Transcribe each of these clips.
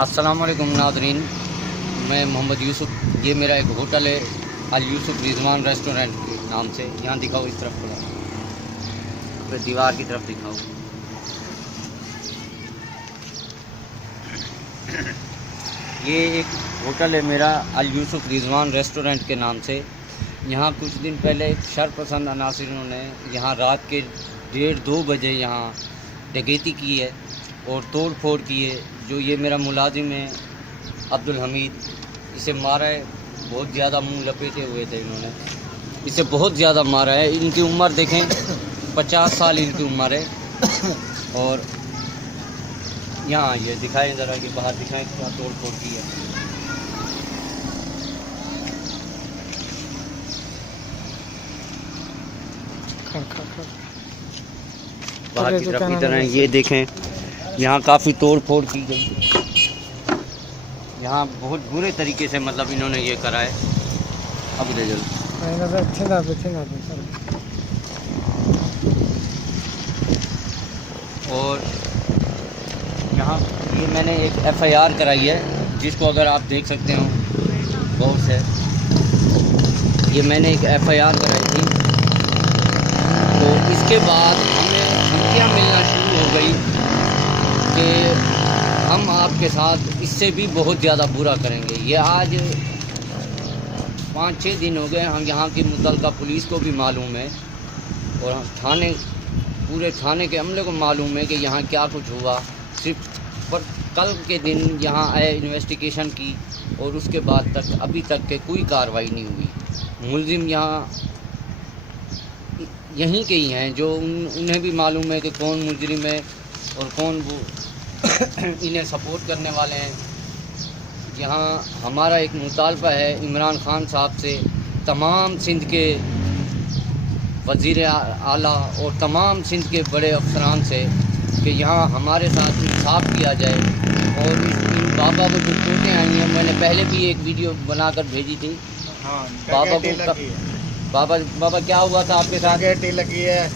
अस्सलाम वालेकुम नाज़रीन, मैं मोहम्मद यूसुफ। ये मेरा एक होटल है अल यूसुफ रिजवान रेस्टोरेंट के नाम से। यहाँ दिखाओ, इस तरफ थोड़ा पूरे दीवार की तरफ दिखाओ। ये एक होटल है मेरा अल यूसुफ रिजवान रेस्टोरेंट के नाम से। यहाँ कुछ दिन पहले एक शरपसंद अनासिरों ने यहाँ रात के 1:30-2 बजे यहाँ डकैती की है और तोड़ फोड़ की है। जो ये मेरा मुलाजिम है अब्दुल हमीद, इसे मारा है। बहुत ज़्यादा मुंह लपेटे हुए थे इन्होंने, इसे बहुत ज़्यादा मारा है। इनकी उम्र देखें, 50 साल इनकी उम्र है। और यहाँ ये दिखाएं ज़रा, ये बाहर दिखाएं क्या तोड़ फोड़ की है। बाहर की तरफ इधर है, ये देखें यहाँ काफ़ी तोड़ फोड़ की गई। यहाँ बहुत बुरे तरीके से मतलब इन्होंने ये करा है। अब दे और यहाँ ये मैंने एक FIR कराई है, जिसको अगर आप देख सकते हो गौर से। ये मैंने एक FIR कराई थी, तो इसके बाद हमें धमकियाँ मिलना शुरू हो गई कि हम आपके साथ इससे भी बहुत ज़्यादा बुरा करेंगे। ये आज 5-6 दिन हो गए, हम यहाँ की मुतल्लिका पुलिस को भी मालूम है और पूरे थाने के अमले को मालूम है कि यहाँ क्या कुछ हुआ। सिर्फ पर कल के दिन यहाँ आए, इन्वेस्टिगेशन की, और उसके बाद तक अभी तक के कोई कार्रवाई नहीं हुई। मुलजिम यहाँ यहीं के ही हैं, जो उन्हें भी मालूम है कि कौन मुजरिम है और कौन वो इन्हें सपोर्ट करने वाले हैं। यहाँ हमारा एक मुतालबा है इमरान खान साहब से, तमाम सिंध के वज़ीर आला और तमाम सिंध के बड़े अफसरान से, कि यहाँ हमारे साथ इंसाफ किया जाए। और इन बाबा को जो चोटें आई हैं, मैंने पहले भी एक वीडियो बनाकर भेजी थी। हाँ, बाबा को बाबा क्या हुआ था आपके साथ? डकैती लगी है,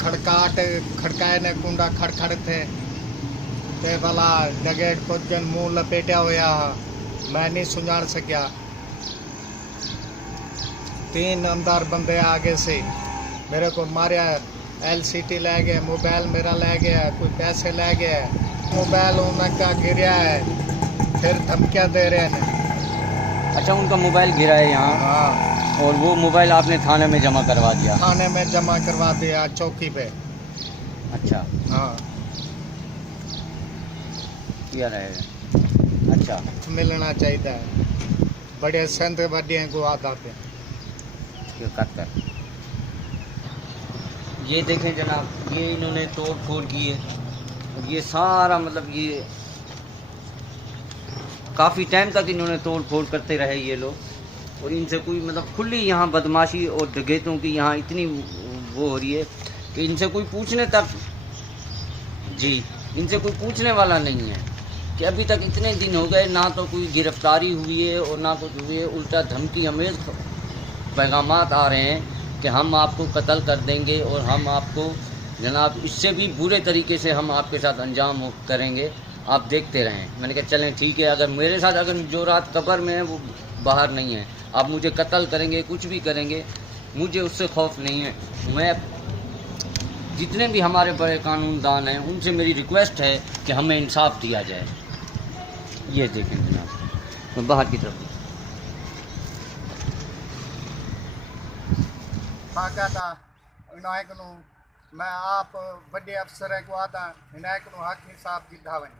खड़काए ने कुंडा खड़खड़ थे ते भला डगेट को जन मुंह लपेटा होया, मैं नहीं सुझाड़ सकिया। 3 अंदर बंदे आगे से मेरे को मारा, LCD ले गए, मोबाइल मेरा ले गया, कोई पैसे ले गए, मोबाइल उनका गिरा है, फिर धमकियाँ दे रहे हैं। अच्छा, उनका मोबाइल गिरा है यहाँ? हाँ। और वो मोबाइल आपने थाने में जमा करवा दिया? थाने में जमा करवा दिया, चौकी पे। अच्छा। हाँ, किया रहेगा। अच्छा, मिलना चाहिए, बड़े संत बड़े को आदत है कर। ये देखें जनाब, ये इन्होंने तोड़ फोड़ की है। ये सारा मतलब ये काफ़ी टाइम तक इन्होंने तोड़ फोड़ करते रहे ये लोग। और इनसे कोई मतलब खुली यहाँ बदमाशी और डकैतों की यहाँ इतनी वो हो रही है कि इनसे कोई पूछने पूछने वाला नहीं है। कि अभी तक इतने दिन हो गए, ना तो कोई गिरफ्तारी हुई है और ना कुछ हुई है। उल्टा धमकी हमें पैगामात आ रहे हैं कि हम आपको कत्ल कर देंगे और हम आपको जनाब इससे भी बुरे तरीके से हम आपके साथ अंजाम करेंगे, आप देखते रहें। मैंने कहा चलें ठीक है, अगर मेरे साथ अगर जो रात कब्र में है वो बाहर नहीं है, आप मुझे कत्ल करेंगे, कुछ भी करेंगे, मुझे उससे खौफ नहीं है। मैं जितने भी हमारे बड़े कानूनदान हैं उनसे मेरी रिक्वेस्ट है कि हमें इंसाफ दिया जाए। ये देखें जनाब, मैं बाहर की तरफ बाकायदा इनायक मैं आप बड़े अफसर को आता इनायक हक हिसाब की धावन।